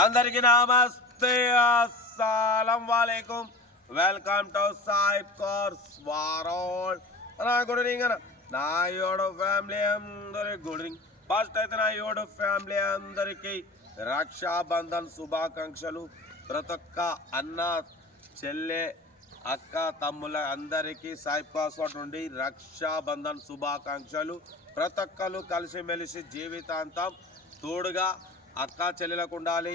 అందరికీ నమస్తే, అస్సలం వాలేకుం. Welcome to Saib cars world. నా గుడ్ ఈవినింగ్ అన్న. నా యోడు ఫ్యామిలీ అందరికి గుడ్ ఈవినింగ్. ఫస్ట్ అయితే నా యోడు ఫ్యామిలీ అందరికీ రక్షాబంధన్ శుభాకాంక్షలు. ప్రతి ఒక్క అన్న చెల్లె అక్క తమ్ముల అందరికీ సాయిబ్ కార్స్ నుండి రక్షాబంధన్ శుభాకాంక్షలు. ప్రతి ఒక్కరు కలిసిమెలిసి జీవితాంతం తోడుగా అక్క చెల్లెలకు ఉండాలి,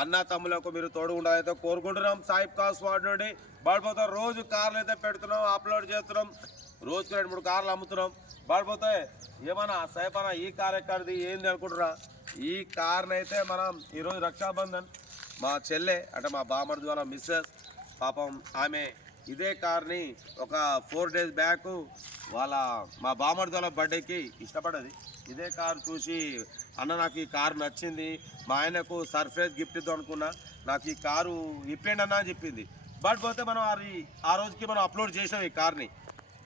అన్న తమ్ములకు మీరు తోడు ఉండాలైతే కోరుకుంటున్నాం. సాయిబ్ కార్స్ వార్డ్ నుండి పడిపోతే రోజు కార్లు అయితే పెడుతున్నాం, అప్లోడ్ చేస్తున్నాం. రోజుకి 2-3 కార్లు అమ్ముతున్నాం. పడిపోతే ఏమన్నా సాయిబ్ అన్న ఈ కార్ ఎక్కడిది ఏంది అనుకుంటున్నా. ఈ కార్ని అయితే మనం ఈరోజు రక్షాబంధన్ మా చెల్లె అంటే మా బామర్ది వాళ్ళ మిస్సెస్ పాపం ఆమె ఇదే కార్ని ఒక 4 days బ్యాక్ మా బామర్ది వాళ్ళ బర్త్డేకి ఇష్టపడ్డది. ఇదే కారు చూసి అన్న నాకు ఈ కారు నచ్చింది, మా ఆయనకు సర్ప్రైజ్ గిఫ్ట్ ఇద్దాం అనుకున్నా, నాకు ఈ కారు ఇప్పండి అన్న అని చెప్పింది. బట్ పోతే మనం ఆ రోజుకి మనం అప్లోడ్ చేసినాం. ఈ కార్ని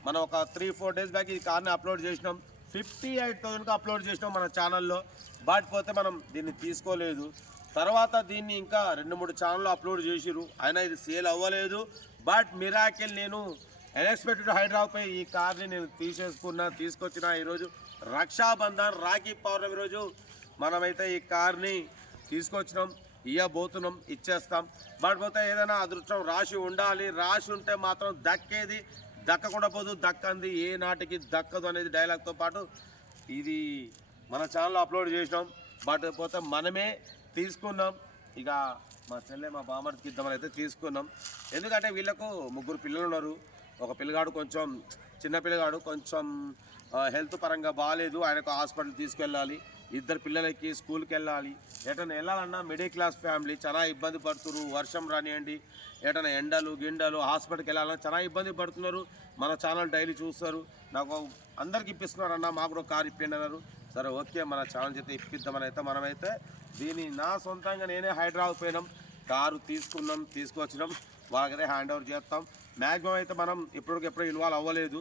మనం ఒక 3-4 days బ్యాక్ ఈ కార్ని అప్లోడ్ చేసినాం. 58,000కి అప్లోడ్ చేసినాం మన ఛానల్లో. బట్ పోతే మనం దీన్ని తీసుకోలేదు. తర్వాత దీన్ని ఇంకా 2-3 ఛానల్లో అప్లోడ్ చేసిరు, అయినా ఇది సేల్ అవ్వలేదు. బట్ మిరాకిల్ నేను అన్ఎక్స్పెక్టెడ్ హైదరాబాద్ ఈ కార్ని నేను తీసుకొచ్చిన ఈరోజు రక్షాబంధన్ రాఖీ పౌర్ణమి రోజు మనమైతే ఈ కార్ని తీసుకొచ్చినాం, ఇవ్వబోతున్నాం, ఇచ్చేస్తాం. బట్ పోతే ఏదైనా అదృష్టం రాసి ఉండాలి, రాసి ఉంటే మాత్రం దక్కేది, దక్కకుండా పోదు, దక్కంది ఏ నాటికి దక్కదు అనేది డైలాగ్తో పాటు ఇది మన ఛానల్లో అప్లోడ్ చేసినాం. బట్ పోతే మనమే తీసుకున్నాం. ఇక మా చెల్లె మా బామర్దికి ఇద్దామని అయితే తీసుకున్నాం. ఎందుకంటే వీళ్ళకు 3 పిల్లలు ఉన్నారు. ఒక పిల్లగాడు కొంచెం చిన్న పిల్లగాడు కొంచెం హెల్త్ పరంగా బాగాలేదు, ఆయనకు హాస్పిటల్ తీసుకెళ్ళాలి. 2 పిల్లలకి స్కూల్కి వెళ్ళాలి. ఎటైనా వెళ్ళాలన్నా మిడిల్ క్లాస్ ఫ్యామిలీ చాలా ఇబ్బంది పడుతున్నారు. వర్షం రానియండి, ఎటైనా ఎండలు గిండలు హాస్పిటల్కి వెళ్ళాలన్నా చాలా ఇబ్బంది పడుతున్నారు. మన ఛానల్ డైలీ చూస్తారు. నాకు అందరికి ఇప్పిస్తున్నారు అన్న, మాకు కూడా కారు ఇప్పిండి అన్నారు. సరే ఓకే, మన ఛానల్ చేస్తే ఇప్పిద్దామని అయితే మనమైతే దీన్ని నా సొంతంగా నేనే హైదరాబాద్ పోయినాం, కారు తీసుకొచ్చినాం. వాళ్ళకైతే హ్యాండ్ ఓవర్ చేస్తాం. మ్యాక్సిమం అయితే మనం ఎప్పుడు ఇన్వాల్వ్ అవ్వలేదు.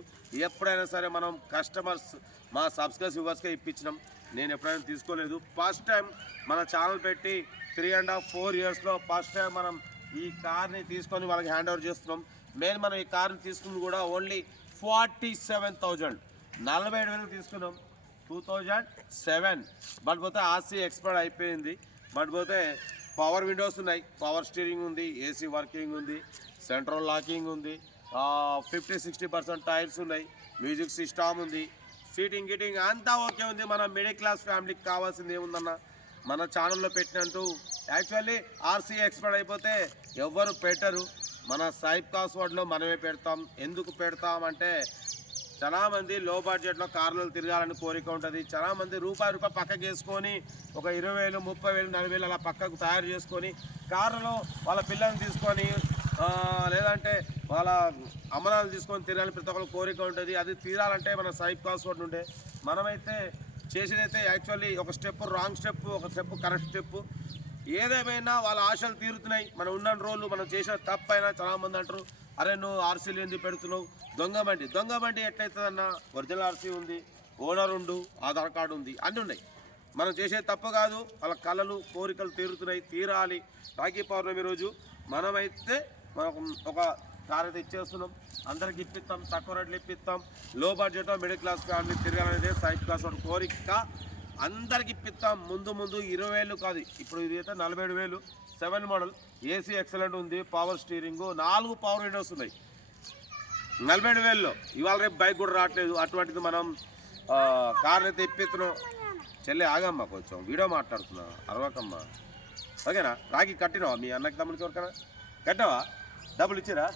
ఎప్పుడైనా సరే మనం కస్టమర్స్ మా సబ్స్క్రైబ్ వ్యూవర్స్కే ఇప్పించినాం. నేను ఎప్పుడైనా తీసుకోలేదు. ఫస్ట్ టైం మన ఛానల్ పెట్టి 3.5-4 yearsలో ఫస్ట్ టైం మనం ఈ కార్ని తీసుకొని వాళ్ళకి హ్యాండ్ ఓవర్ చేస్తున్నాం. మనం ఈ కార్ని తీసుకుంది కూడా ఓన్లీ 47,000 47,000 తీసుకున్నాం 2007. బట్ పోతే ఆర్సీ ఎక్స్పైర్ అయిపోయింది. బట్ పోతే పవర్ విండోస్ ఉన్నాయి, పవర్ స్టీరింగ్ ఉంది, ఏసీ వర్కింగ్ ఉంది, సెంట్రల్ లాకింగ్ ఉంది, 50-60% టైర్స్ ఉన్నాయి, మ్యూజిక్ సిస్టమ్ ఉంది, సీటింగ్ గిటింగ్ అంతా ఓకే ఉంది. మన మిడిల్ క్లాస్ ఫ్యామిలీకి కావాల్సింది ఏముందన్న మన ఛానల్లో పెట్టినట్టు. యాక్చువల్లీ ఆర్సీ ఎక్స్పైర్ అయిపోతే ఎవ్వరు పెట్టరు, మన సాయిబ్ కార్స్ వార్డ్లో మనమే పెడతాం. ఎందుకు పెడతామంటే చాలామంది లో బడ్జెట్లో కార్లు తిరగాలని కోరిక ఉంటుంది. చాలామంది రూపాయి పక్కకు వేసుకొని ఒక 20,000, 30,000, 40,000 అలా పక్కకు తయారు చేసుకొని కార్లలో వాళ్ళ పిల్లల్ని తీసుకొని లేదంటే వాళ్ళ అమ్మనాలు తీసుకొని తిరగాలని ప్రతి ఒక్కరు కోరిక ఉంటుంది. అది తీరాలంటే మన సాయిబ్ కార్స్ వార్డ్ ఉండే మనమైతే చేసేదైతే యాక్చువల్లీ ఒక స్టెప్ రాంగ్ స్టెప్, ఒక స్టెప్ కరెక్ట్ స్టెప్. ఏదేమైనా వాళ్ళ ఆశలు తీరుతున్నాయి. మనం ఉన్న రోజులు మనం చేసిన తప్పైనా చాలామంది అంటారు, అరే నువ్వు ఆర్సీలు ఎందుకు పెడుతున్నావు, దొంగ బండి ఎట్లయితుందన్న. ఒరిజినల్ ఆర్సీ ఉంది, ఓనర్ ఉండు, ఆధార్ కార్డు ఉంది, అన్నీ ఉన్నాయి. మనం చేసేది తప్పు కాదు. వాళ్ళ కళలు కోరికలు తీరుతున్నాయి, తీరాలి. రాఖీ పౌర్ణమి రోజు మనమైతే మనకు ఒక కార్ అయితే ఇచ్చేస్తున్నాం, అందరికి ఇప్పిస్తాం, తక్కువ రేట్లు ఇప్పిస్తాం. లో బడ్జెట్లో మిడిల్ క్లాస్ ఫ్యామిలీ తిరగాలనేది సాయిబ్ కార్స్ కోరిక. అందరికి ఇప్పిస్తాం. ముందు 20,000 కాదు, ఇప్పుడు ఇది అయితే 47,000 7 మోడల్, ఏసీ ఎక్సలెంట్ ఉంది, పవర్ స్టీరింగ్, 4 పవర్ విండోస్ ఉన్నాయి. 47,000లో ఇవాళ రేపు బైక్ కూడా రావట్లేదు. అటువంటిది మనం కార్ని అయితే ఇప్పిస్తున్నాం. చెల్లె ఆగమ్మా, కొంచెం వీడియో మాట్లాడుతున్నా, అరవకమ్మా. ఓకేనా? రాఖీ కట్టినావా మీ అన్నకి తమ్ముడికి ఎవరికైనా కట్టావా? డబ్బులు ఇచ్చిరా?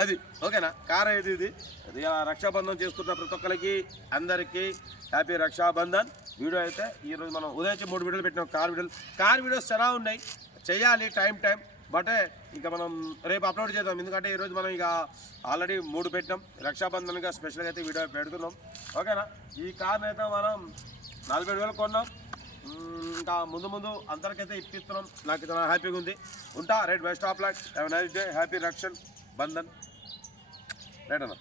అది ఓకేనా? కార్ అయితే ఇది రక్షాబంధన్ చేసుకున్న ప్రతి ఒక్కరికి అందరికీ హ్యాపీ రక్షాబంధన్. వీడియో అయితే ఈరోజు మనం ఉదయం 3 వీడియోలు పెట్టినాం. కార్ వీడియోస్ చాలా ఉన్నాయి, చేయాలి టైం. బట్ ఇక మనం రేపు అప్లోడ్ చేద్దాం. ఎందుకంటే ఈరోజు మనం ఇక ఆల్రెడీ 3 పెట్టినాం. రక్షాబంధన్గా స్పెషల్గా అయితే వీడియో పెడుతున్నాం. ఓకేనా? ఈ కార్ని అయితే మనం 47,000 కొన్నాం. ఇంకా ముందు అందరికైతే ఇప్పిస్తున్నాం. నాకు చాలా హ్యాపీగా ఉంది. ఉంటా. Right, best of luck. Have a nice day. Happy Raksha Bandhan. Right అన్న.